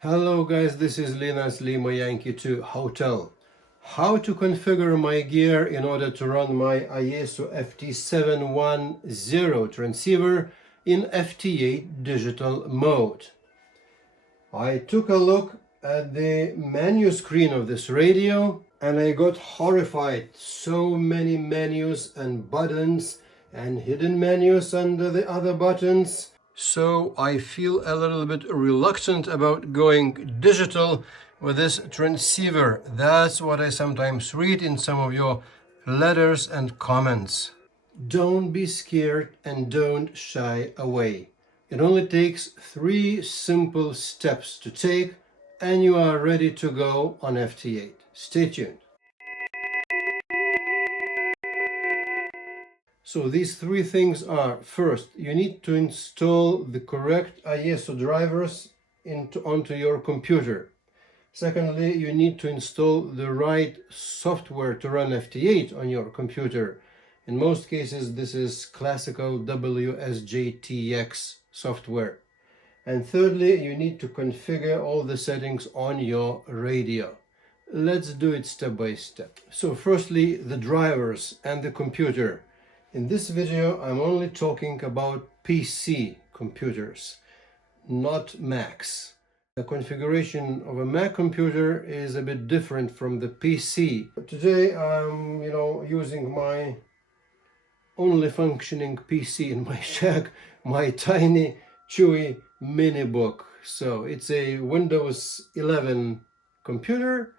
Hello guys, this is Linus Lima Yankee 2 Hotel. How to configure my gear in order to run my YAESU FT-710 transceiver in FT8 digital mode. I took a look at the menu screen of this radio and I got horrified. So many menus and buttons and hidden menus under the other buttons. So I feel a little bit reluctant about going digital with this transceiver. That's what I sometimes read in some of your letters and comments. Don't be scared and don't shy away. It only takes 3 simple steps to take and you are ready to go on FT8. Stay tuned. So these 3 things are: first, you need to install the correct YAESU drivers onto your computer. Secondly, you need to install the right software to run FT8 on your computer. In most cases, this is classical WSJTX software. And thirdly, you need to configure all the settings on your radio. Let's do it step by step. So firstly, the drivers and the computer. In this video, I'm only talking about PC computers, not Macs. The configuration of a Mac computer is a bit different from the PC. But today, I'm using my only functioning PC in my shack, my tiny, chewy mini book. So it's a Windows 11 computer,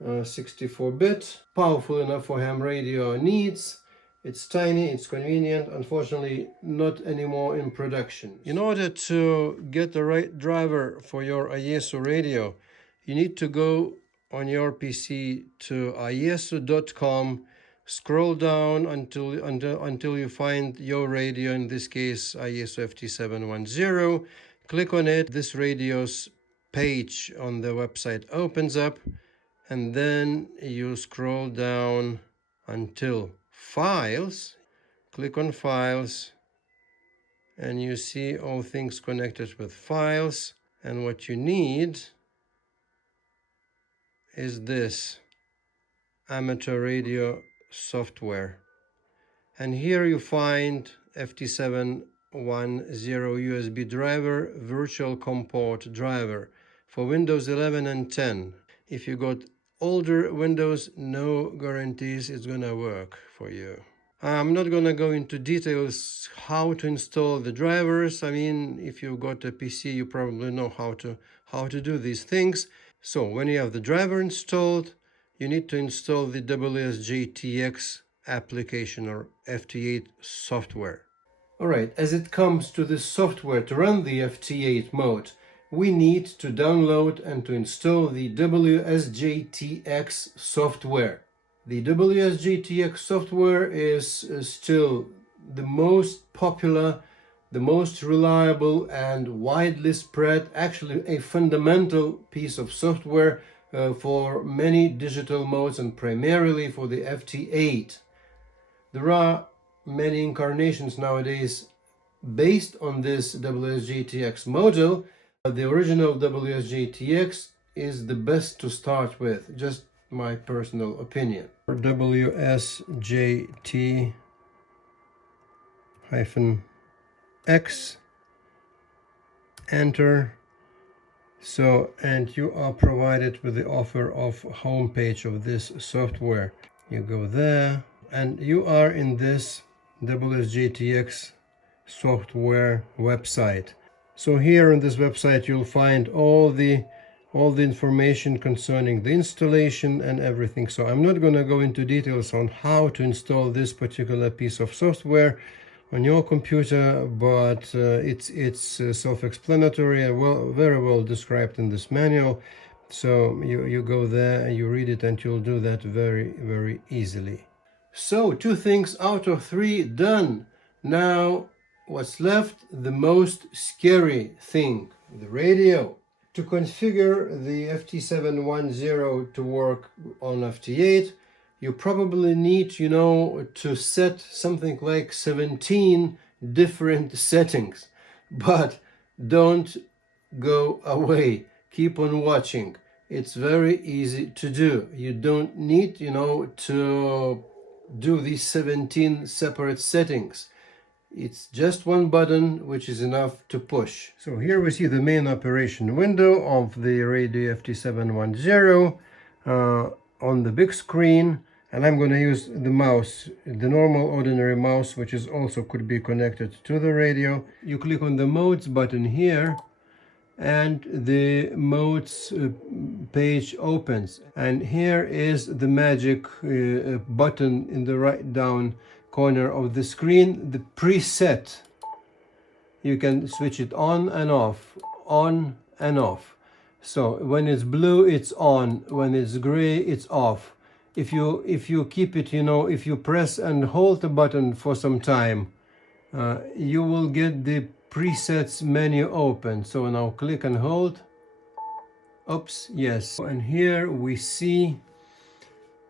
64-bit, powerful enough for ham radio needs. It's tiny, it's convenient, unfortunately not anymore in production. In order to get the right driver for your YAESU radio, you need to go on your PC to YAESU.com, scroll down until you find your radio, in this case YAESU FT-710, click on it. This radio's page on the website opens up, and then you scroll down until Files, click on Files, and you see all things connected with files. And what you need is this amateur radio software. And here you find FT710 USB driver, virtual COM port driver for Windows 11 and 10. If you got older Windows, no guarantees it's gonna work for you. I'm not gonna go into details how to install the drivers. I mean, if you've got a PC, you probably know how to do these things. So when you have the driver installed, you need to install the WSJTX application or FT8 software. All right, as it comes to the software to run the FT8 mode, we need to download and to install the WSJTX software. The WSJTX software is still the most popular, the most reliable and widely spread, actually a fundamental piece of software for many digital modes and primarily for the FT8. There are many incarnations nowadays based on this WSJTX model. The original WSJTX is the best to start with, just my personal opinion. WSJT-X, enter. So, and you are provided with the offer of homepage of this software. You go there and you are in this WSJTX software website. So here on this website you'll find all the information concerning the installation and everything. So I'm not going to go into details on how to install this particular piece of software on your computer, but it's self-explanatory and very well described in this manual. So you go there and you read it, and you'll do that very easily. So 2 things out of 3 done. Now what's left? The most scary thing, the radio. To configure the FT710 to work on FT8, you probably need, to set something like 17 different settings. But don't go away. keep on watching. It's very easy to do. You don't need, to do these 17 separate settings. It's just one button, which is enough to push. So here we see the main operation window of the Radio FT710 on the big screen. And I'm going to use the mouse, the normal ordinary mouse, which is also could be connected to the radio. You click on the modes button here, and the modes page opens. And here is the magic button in the right down corner of the screen, the preset. You can switch it on and off, on and off. So when it's blue, it's on. When it's gray, it's off. If you keep it, if you press and hold the button for some time, you will get the presets menu open. So now click and hold. Oops, yes. And here we see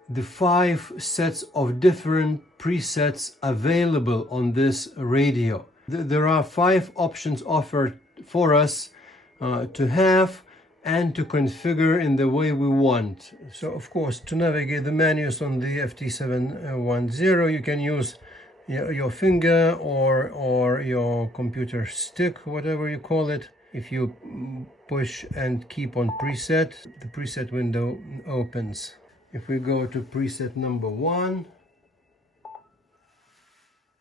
the 5 sets of different presets available on this radio. There are 5 options offered for us to have and to configure in the way we want. So of course, to navigate the menus on the FT710, you can use your finger or your computer stick, whatever you call it. If you push and keep on preset, the preset window opens. If we go to preset number 1,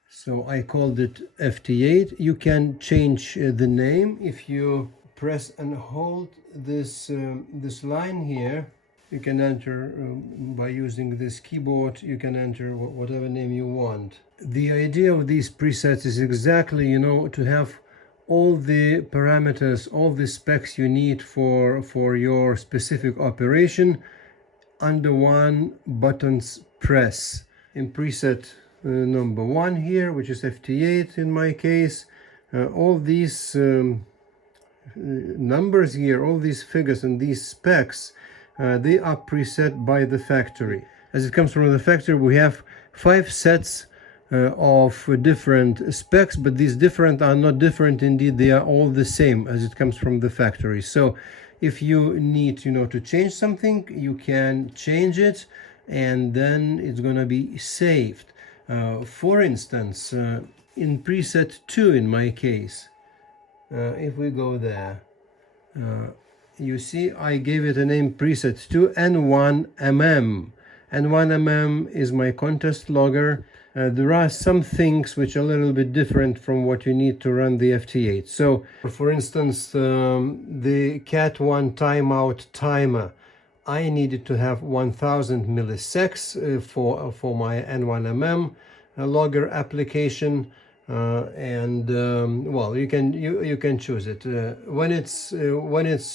so I called it FT8. You can change the name if you press and hold this line here. You can enter by using this keyboard. You can enter whatever name you want. The idea of these presets is exactly, to have all the parameters, all the specs you need for your specific operation under one button's press. In preset number 1 here, which is FT8 in my case, all these numbers here, all these figures and these specs, they are preset by the factory. As it comes from the factory, we have 5 sets of different specs, but these different are not different indeed, they are all the same as it comes from the factory. So if you need to change something, you can change it, and then it's gonna be saved. For instance, in preset 2 in my case, if we go there, you see I gave it a name preset 2 N1mm. N1mm is my contest logger. There are some things which are a little bit different from what you need to run the FT8. So, for instance, the Cat1 timeout timer, I needed to have 1000 milliseconds for my N1mm logger application, and well, you can choose it. When it's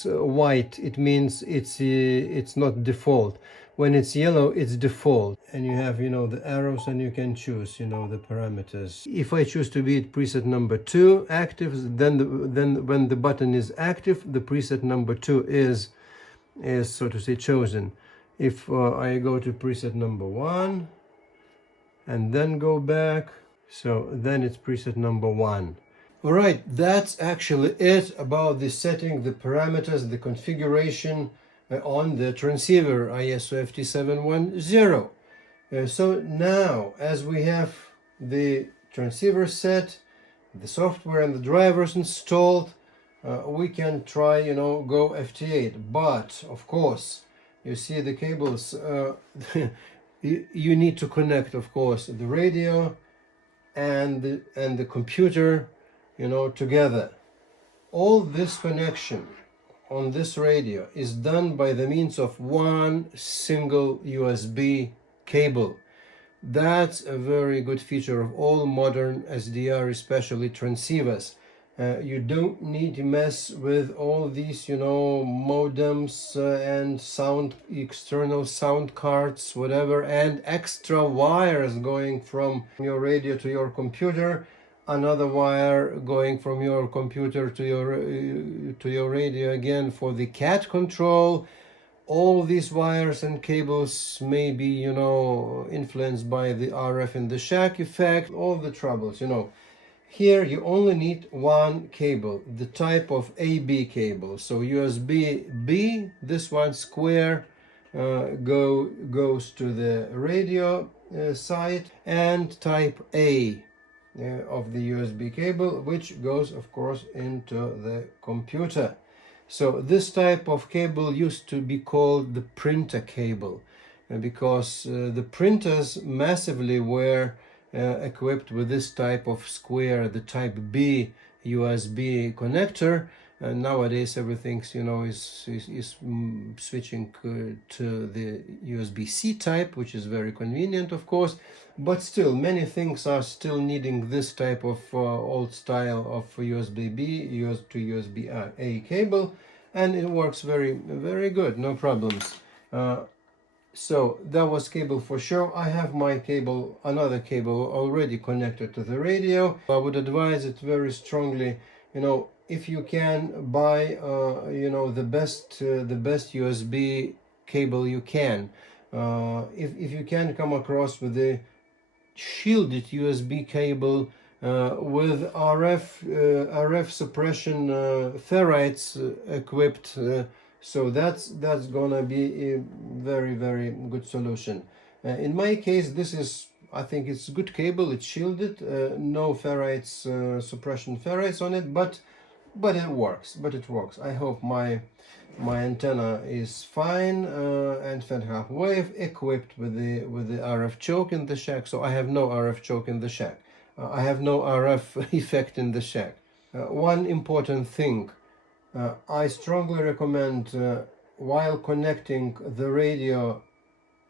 white, it means it's not default. When it's yellow, it's default, and you have the arrows, and you can choose the parameters. If I choose to be at preset number 2 active, then when the button is active, the preset number 2 is so to say chosen. If I go to preset number 1 and then go back, so then it's preset number 1. All right, that's actually it about the setting, the parameters, the configuration on the transceiver YAESU FT710. So now, as we have the transceiver set, the software and the drivers installed, we can try, go FT8. But of course, you see the cables. You need to connect, of course, the radio and the computer, together. All this connection on this radio is done by the means of one single USB cable. That's a very good feature of all modern SDR, especially transceivers. You don't need to mess with all these, modems and external sound cards, whatever, and extra wires going from your radio to your computer, another wire going from your computer to your radio again for the CAT control. All these wires and cables may be, influenced by the RF in the shack effect, all the troubles, Here you only need one cable, the type of AB cable. So USB-B, this one square, goes to the radio side, and type A of the USB cable, which goes, of course, into the computer. So this type of cable used to be called the printer cable, because the printers massively were equipped with this type of square, the type B USB connector. And nowadays everything's, is switching to the USB-C type, which is very convenient, of course. But still, many things are still needing this type of old style of USB-B to USB-A cable, and it works very, very good, no problems. So that was cable for sure. I have my cable, another cable already connected to the radio. I would advise it very strongly, if you can buy, the best USB cable you can. If you can come across with the shielded USB cable with RF suppression ferrites equipped, so that's gonna be a very, very good solution. In my case, I think it's a good cable. It's shielded, no ferrites, suppression ferrites on it, but it works. I hope my antenna is fine and fed half wave, equipped with the RF choke in the shack. So I have no RF choke in the shack. I have no RF effect in the shack. One important thing, I strongly recommend, while connecting the radio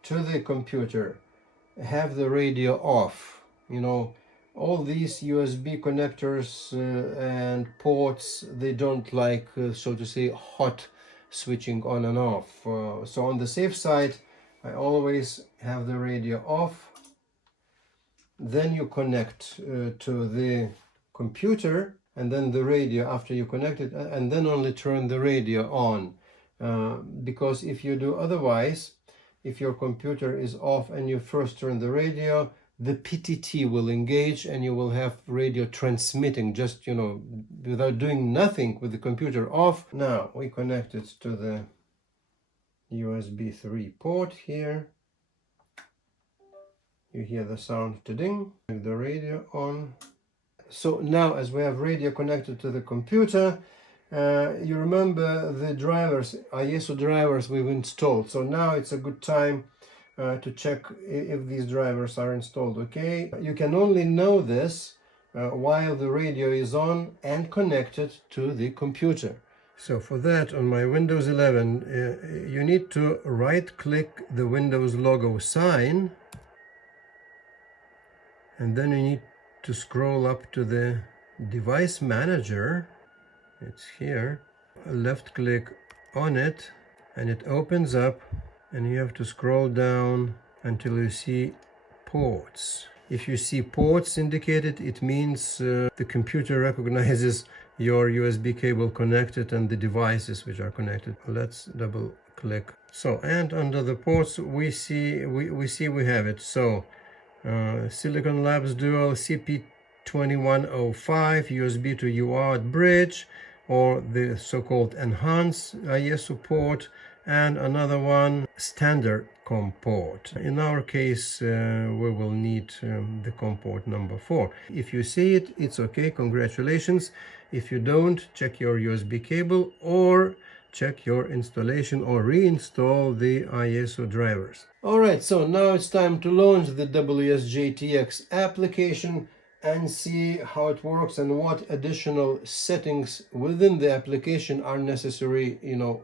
to the computer, have the radio off. All these USB connectors and ports, they don't like, so to say, hot switching on and off. So on the safe side, I always have the radio off. Then you connect to the computer, and then the radio after you connect it, and then only turn the radio on. Because if you do otherwise, if your computer is off and you first turn the radio, the PTT will engage and you will have radio transmitting just, without doing nothing with the computer off. Now we connect it to the USB 3 port here. You hear the sound to-ding, the radio on. So now, as we have radio connected to the computer, you remember the drivers, YAESU drivers we've installed. So now it's a good time to check if these drivers are installed. Okay, you can only know this while the radio is on and connected to the computer. So for that, on my Windows 11, you need to right-click the Windows logo sign, and then you need to scroll up to the device manager. It's here. Left click on it and it opens up, and you have to scroll down until you see ports. If you see ports indicated, it means the computer recognizes your USB cable connected and the devices which are connected. Let's double click. So, and under the ports we have it. So Silicon Labs Dual CP2105 USB to UART bridge, or the so-called enhanced YAESU port, and another one, standard COM port. In our case, we will need the COM port number 4. If you see it, it's okay, congratulations. If you don't, check your USB cable or check your installation or reinstall the YAESU drivers. Alright, so now it's time to launch the WSJTX application and see how it works and what additional settings within the application are necessary,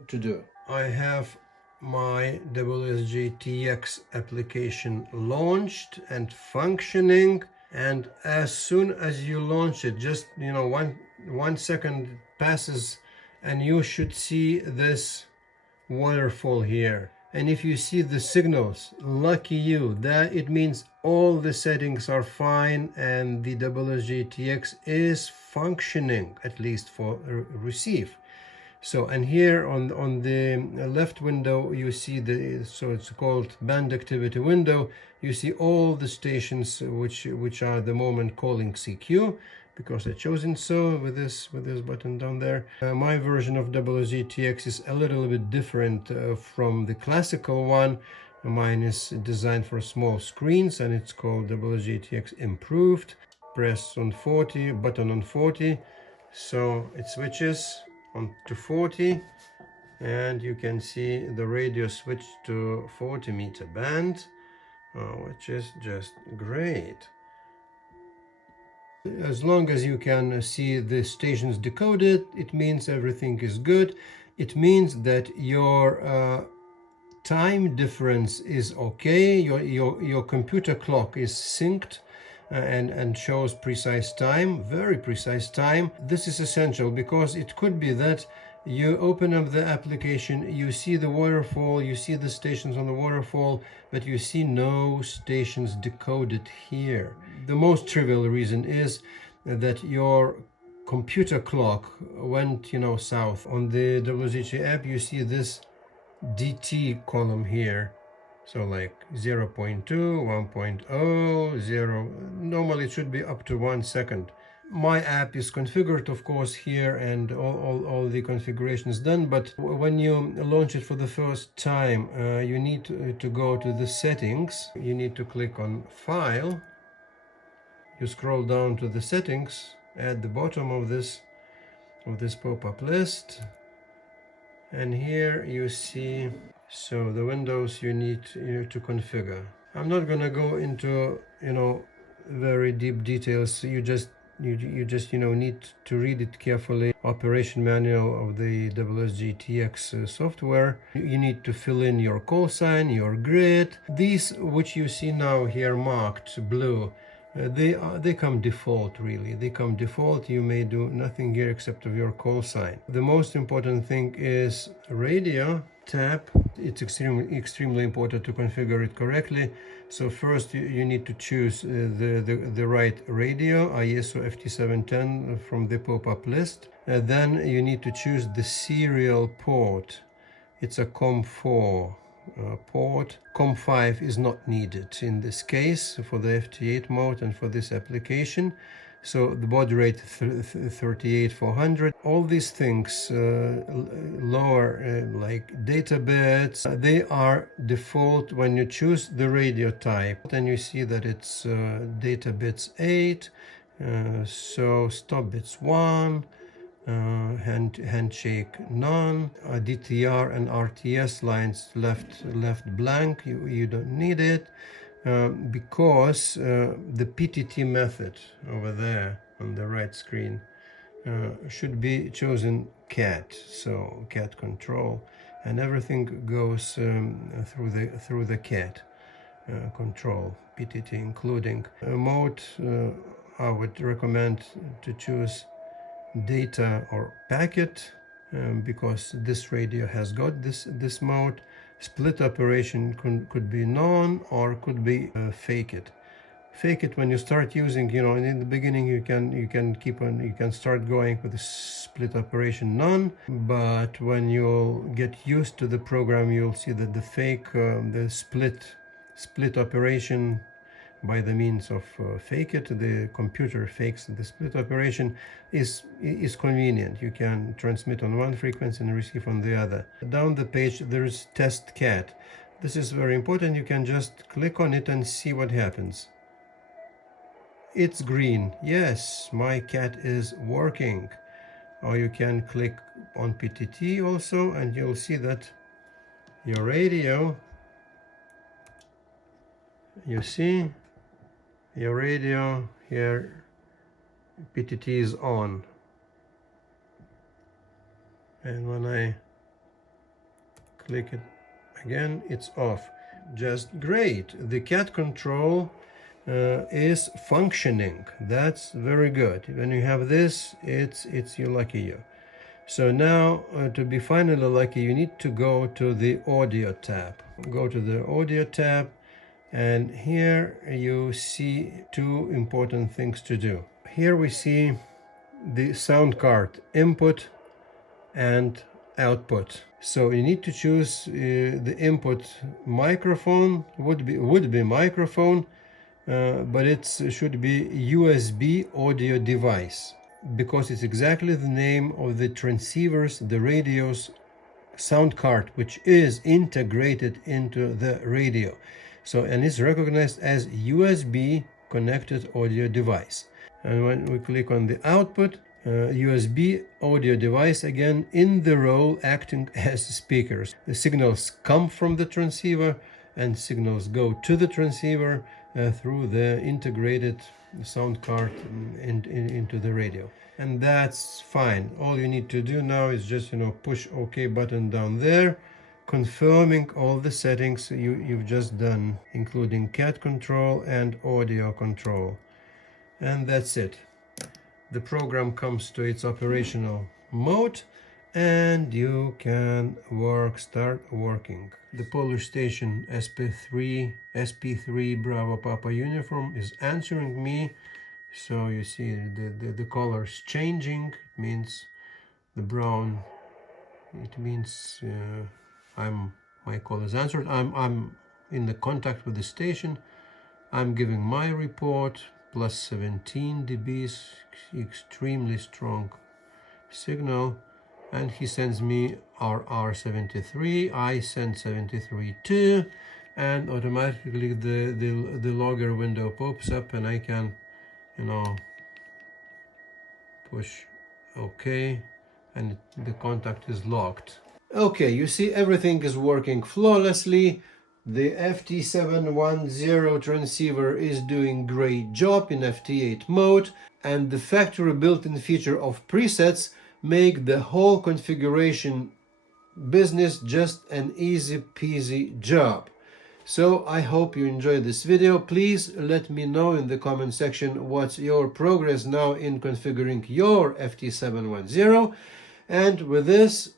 to do. I have my WSJTX application launched and functioning, and as soon as you launch it, just 1 second passes and you should see this waterfall here. And if you see the signals, lucky you, that it means all the settings are fine and the WSJTX is functioning, at least for receive. So, and here on the left window, you see so it's called band activity window. You see all the stations which are the moment calling CQ. because I chosen so with this button down there. My version of WSJTX is a little bit different from the classical one. Mine is designed for small screens and it's called WSJTX Improved. Press on 40, button on 40, so it switches on to 40, and you can see the radio switch to 40-meter band, which is just great. As long as you can see the stations decoded, it means everything is good. It means that your time difference is okay. Your computer clock is synced and shows precise time, very precise time. This is essential because it could be that you open up the application, you see the waterfall, you see the stations on the waterfall, but you see no stations decoded here. The most trivial reason is that your computer clock went, south. On the WSJT app, you see this DT column here. So like 0.2, 1.0, 0. Normally it should be up to 1 second. My app is configured, of course, here, and all the configuration is done. But when you launch it for the first time, you need to go to the settings. You need to click on File. You scroll down to the settings at the bottom of this pop-up list, and here you see the windows you need to configure. I'm not gonna go into very deep details. You just need to read it carefully. Operation manual of the WSJTX software. You need to fill in your call sign, your grid. These which you see now here marked blue, they come default, really. They come default. You may do nothing here except of your call sign. The most important thing is radio tab. It's extremely important to configure it correctly. So first you need to choose the right radio, YAESU FT-710 from the pop-up list. Then you need to choose the serial port. It's a COM4 port. COM5 is not needed in this case for the FT8 mode and for this application. So the baud rate 38400. All these things, lower like data bits, they are default when you choose the radio type. Then you see that it's data bits 8, so stop bits 1, handshake none, DTR and RTS lines left blank. You don't need it. Because the PTT method over there on the right screen should be chosen cat, so cat control, and everything goes through the cat control, PTT, including mode. I would recommend to choose data or packet because this radio has got this mode. Split operation could be none or could be fake it. Fake it when you start using, in the beginning you can start going with the split operation none, but when you'll get used to the program, you'll see that the fake, the split operation by the means of fake it, the computer fakes the split operation, is convenient. You can transmit on one frequency and receive on the other. Down the page there's test cat. This is very important. You can just click on it and see what happens. It's green. Yes, my cat is working. Or you can click on PTT also, and you'll see that your radio, you see, your radio here, PTT is on. And when I click it again, it's off. Just great. The cat control is functioning. That's very good. When you have this, it's you lucky you. So now to be finally lucky, you need to go to the audio tab. Go to the audio tab, and here you see two important things to do. Here we see the sound card input and output. So you need to choose the input microphone, would be microphone, but it should be USB audio device, because it's exactly the name of the transceivers, the radio's sound card, which is integrated into the radio. So, and it's recognized as USB connected audio device. And when we click on the output, USB audio device, again in the role acting as speakers. The signals come from the transceiver and signals go to the transceiver through the integrated sound card into the radio. And that's fine. All you need to do now is just, push OK button down there, confirming all the settings you've just done, including cat control and audio control. And that's it. The program comes to its operational mode and you can start working. The Polish station SP3 Bravo Papa uniform is answering me. So you see the colors changing. It means the brown, it means my call is answered. I'm in the contact with the station. I'm giving my report, plus 17 dBs, extremely strong signal, and he sends me RR73. I send 73 too, and automatically the logger window pops up and I can push OK, and the contact is locked. Okay, you see everything is working flawlessly. The FT710 transceiver is doing great job in FT8 mode, and the factory built-in feature of presets make the whole configuration business just an easy peasy job. So I hope you enjoyed this video. Please let me know in the comment section what's your progress now in configuring your FT710. And with this,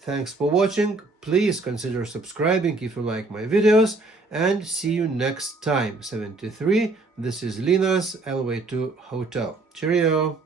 thanks for watching. Please consider subscribing if you like my videos, and see you next time. 73, this is Linas, LW2 Hotel. Cheerio!